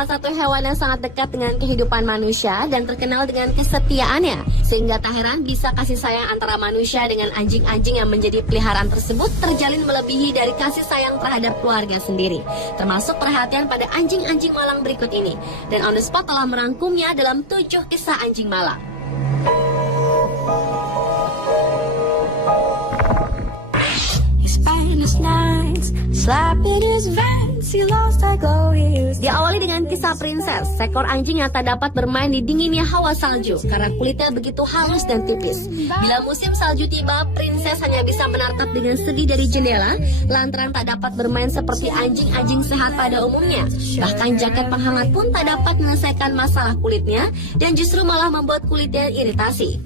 salah satu hewan yang sangat dekat dengan kehidupan manusia dan terkenal dengan kesetiaannya. Sehingga tak heran bisa kasih sayang antara manusia dengan anjing-anjing yang menjadi peliharaan tersebut terjalin melebihi dari kasih sayang terhadap keluarga sendiri. Termasuk perhatian pada anjing-anjing malang berikut ini. Dan On The Spot telah merangkumnya dalam 7 kisah anjing malang. Diawali dengan kisah Princess, seekor anjing yang tak dapat bermain di dinginnya hawa salju karena kulitnya begitu halus dan tipis. Bila musim salju tiba, Princess hanya bisa menatap dengan sedih dari jendela lantaran tak dapat bermain seperti anjing-anjing sehat pada umumnya. Bahkan jaket penghangat pun tak dapat menyelesaikan masalah kulitnya dan justru malah membuat kulitnya iritasi.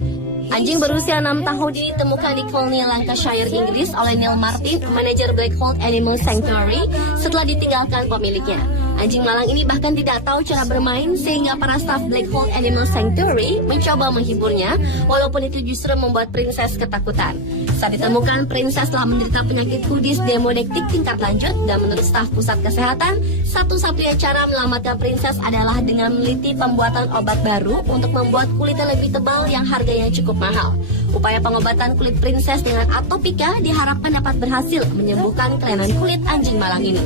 Anjing berusia 6 tahun ini ditemukan di Colney, Lancashire, Inggris oleh Neil Martin, manajer Blackfold Animal Sanctuary, setelah ditinggalkan pemiliknya. Anjing malang ini bahkan tidak tahu cara bermain sehingga para staf Blackfold Animal Sanctuary mencoba menghiburnya, walaupun itu justru membuat Princess ketakutan. Saat ditemukan, Princess telah menderita penyakit kudis demodektik tingkat lanjut dan menurut staf pusat kesehatan, satu-satunya cara menyelamatkan Princess adalah dengan meneliti pembuatan obat baru untuk membuat kulitnya lebih tebal yang harganya cukup mahal. Upaya pengobatan kulit Princess dengan Atopika diharapkan dapat berhasil menyembuhkan kelainan kulit anjing malang ini.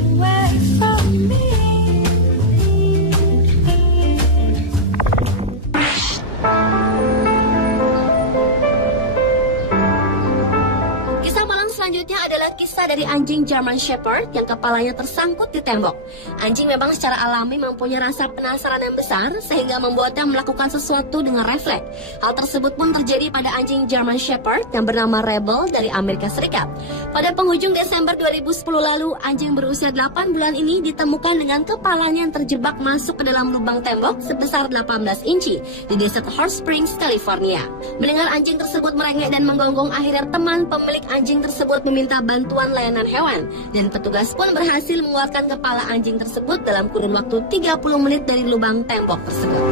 Selanjutnya adalah kisah dari anjing German Shepherd yang kepalanya tersangkut di tembok. Anjing memang secara alami mempunyai rasa penasaran yang besar sehingga membuatnya melakukan sesuatu dengan refleks. Hal tersebut pun terjadi pada anjing German Shepherd yang bernama Rebel dari Amerika Serikat. Pada penghujung Desember 2010 lalu, anjing berusia 8 bulan ini ditemukan dengan kepalanya yang terjebak masuk ke dalam lubang tembok sebesar 18 inci di desa Hot Springs, California. Mendengar anjing tersebut merengek dan menggonggong, akhirnya teman pemilik anjing tersebut meminta bantuan layanan hewan dan petugas pun berhasil mengeluarkan kepala anjing tersebut dalam kurun waktu 30 menit dari lubang tembok tersebut.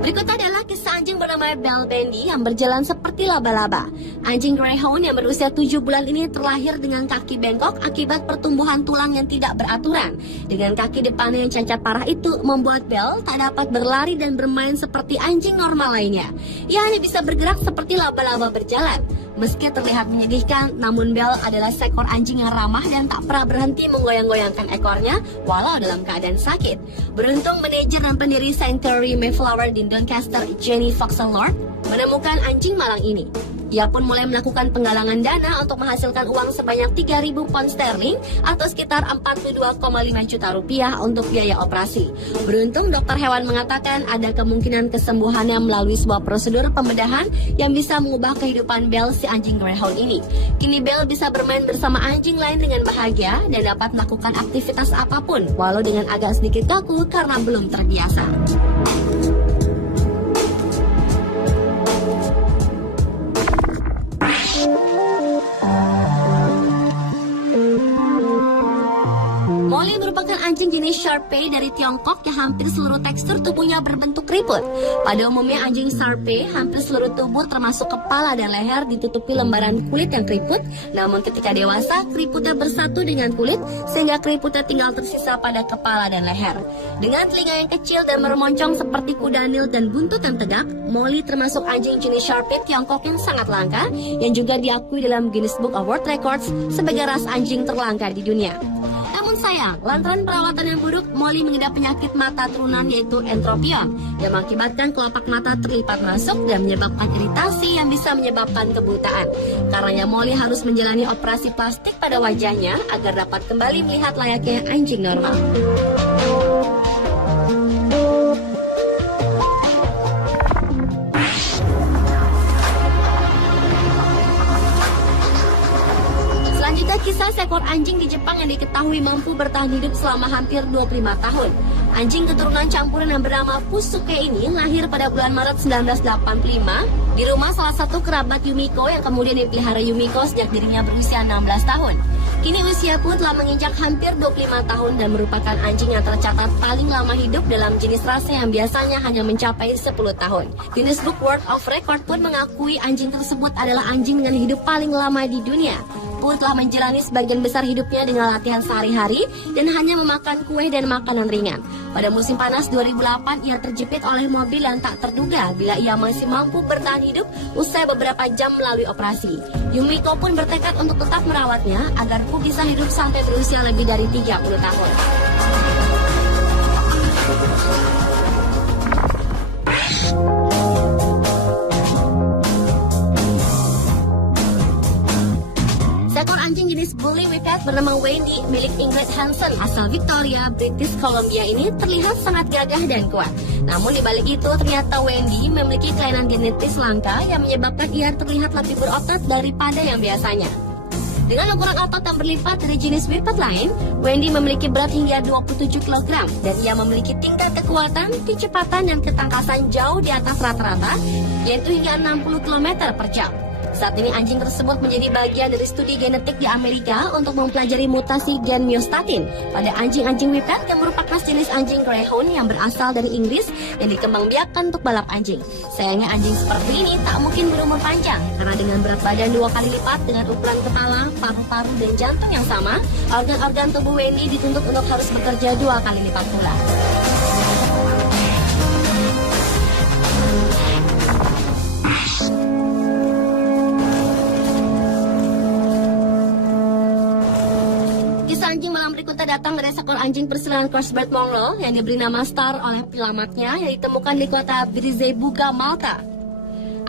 Berikut adalah kisah anjing bernama Bell Bandy yang berjalan seperti laba-laba. Anjing Greyhound yang berusia 7 bulan ini terlahir dengan kaki bengkok akibat pertumbuhan tulang yang tidak beraturan. Dengan kaki depannya yang cacat parah itu membuat Bell tak dapat berlari dan bermain seperti anjing normal lainnya. Ia hanya bisa bergerak seperti laba-laba berjalan. Meski terlihat menyedihkan, namun Bell adalah seekor anjing yang ramah dan tak pernah berhenti menggoyang-goyangkan ekornya walau dalam keadaan sakit. Beruntung manajer dan pendiri Sanctuary Mayflower di Doncaster, Jenny Foxen-Lord, menemukan anjing malang ini. Ia pun mulai melakukan penggalangan dana untuk menghasilkan uang sebanyak 3.000 pound sterling atau sekitar 42,5 juta rupiah untuk biaya operasi. Beruntung dokter hewan mengatakan ada kemungkinan kesembuhannya melalui sebuah prosedur pembedahan yang bisa mengubah kehidupan Bell si anjing Greyhound ini. Kini Bell bisa bermain bersama anjing lain dengan bahagia dan dapat melakukan aktivitas apapun walau dengan agak sedikit kaku karena belum terbiasa. Molly merupakan anjing jenis Shar-Pei dari Tiongkok yang hampir seluruh tekstur tubuhnya berbentuk keriput. Pada umumnya anjing Shar-Pei hampir seluruh tubuh termasuk kepala dan leher ditutupi lembaran kulit yang keriput. Namun ketika dewasa, keriputnya bersatu dengan kulit sehingga keriputnya tinggal tersisa pada kepala dan leher. Dengan telinga yang kecil dan meromoncong seperti kuda Nil dan buntut yang tegak, Molly termasuk anjing jenis Shar-Pei Tiongkok yang sangat langka yang juga diakui dalam Guinness Book of World Records sebagai ras anjing terlangka di dunia. Namun sayang, lantaran perawatan yang buruk, Molly mengidap penyakit mata turunan yaitu entropion yang mengakibatkan kelopak mata terlipat masuk dan menyebabkan iritasi yang bisa menyebabkan kebutaan. Karenanya Molly harus menjalani operasi plastik pada wajahnya agar dapat kembali melihat layaknya anjing normal. Selanjutnya kisah seekor anjing di Jepang yang diketahui mampu bertahan hidup selama hampir 25 tahun. Anjing keturunan campuran yang bernama Pusuke ini lahir pada bulan Maret 1985 di rumah salah satu kerabat Yumiko yang kemudian dipelihara Yumiko sejak dirinya berusia 16 tahun. Kini usia pun telah menginjak hampir 25 tahun dan merupakan anjing yang tercatat paling lama hidup dalam jenis rasa yang biasanya hanya mencapai 10 tahun. Guinness Book World of Record pun mengakui anjing tersebut adalah anjing dengan hidup paling lama di dunia. Pun telah menjalani sebagian besar hidupnya dengan latihan sehari-hari dan hanya memakan kue dan makanan ringan. Pada musim panas 2008, ia terjepit oleh mobil yang tak terduga bila ia masih mampu bertahan hidup usai beberapa jam melalui operasi. Yumiko pun bertekad untuk tetap merawatnya agar Pu bisa hidup sampai berusia lebih dari 30 tahun. Seekor anjing jenis Bully Whippet bernama Wendy milik Ingrid Hansen asal Victoria, British Columbia ini terlihat sangat gagah dan kuat. Namun di balik itu ternyata Wendy memiliki kelainan genetis langka yang menyebabkan ia terlihat lebih berotot daripada yang biasanya. Dengan ukuran otot yang berlipat dari jenis Whippet lain, Wendy memiliki berat hingga 27 kg dan ia memiliki tingkat kekuatan, kecepatan dan ketangkasan jauh di atas rata-rata, yaitu hingga 60 km per jam. Saat ini anjing tersebut menjadi bagian dari studi genetik di Amerika untuk mempelajari mutasi gen myostatin pada anjing-anjing Whippet yang merupakan jenis anjing Greyhound yang berasal dari Inggris yang dikembangbiakkan untuk balap anjing. Sayangnya anjing seperti ini tak mungkin berumur panjang karena dengan berat badan 2 kali lipat dengan ukuran kepala, paru-paru dan jantung yang sama, organ-organ tubuh Wendy dituntut untuk harus bekerja 2 kali lipat pula. Kisah anjing malam berikutnya datang dari seekor anjing persilangan crossbred Mongrel yang diberi nama Star oleh pelamatnya yang ditemukan di kota Brizebuga, Malta.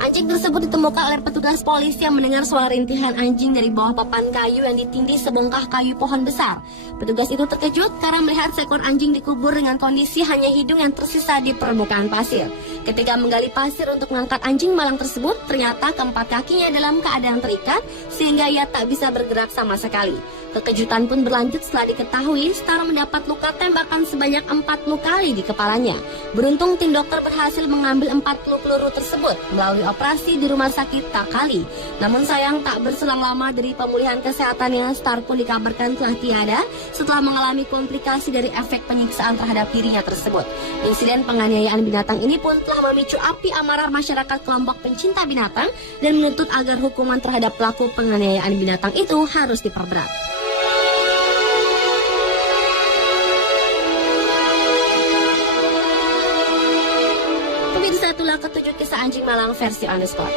Anjing tersebut ditemukan oleh petugas polisi yang mendengar suara rintihan anjing dari bawah papan kayu yang ditindih sebongkah kayu pohon besar. Petugas itu terkejut karena melihat seekor anjing dikubur dengan kondisi hanya hidung yang tersisa di permukaan pasir. Ketika menggali pasir untuk mengangkat anjing malang tersebut, ternyata keempat kakinya dalam keadaan terikat sehingga ia tak bisa bergerak sama sekali. Kekejutan pun berlanjut setelah diketahui Star mendapat luka tembakan sebanyak 40 kali di kepalanya. Beruntung tim dokter berhasil mengambil 40 peluru tersebut melalui operasi di rumah sakit Takali. Namun sayang tak berselang lama dari pemulihan kesehatannya, Star pun dikabarkan telah tiada setelah mengalami komplikasi dari efek penyiksaan terhadap dirinya tersebut. Insiden penganiayaan binatang ini pun telah memicu api amarah masyarakat kelompok pencinta binatang dan menuntut agar hukuman terhadap pelaku penganiayaan binatang itu harus diperberat. Pemirsa, itulah ketujuh kisah anjing malang versi On The Spot.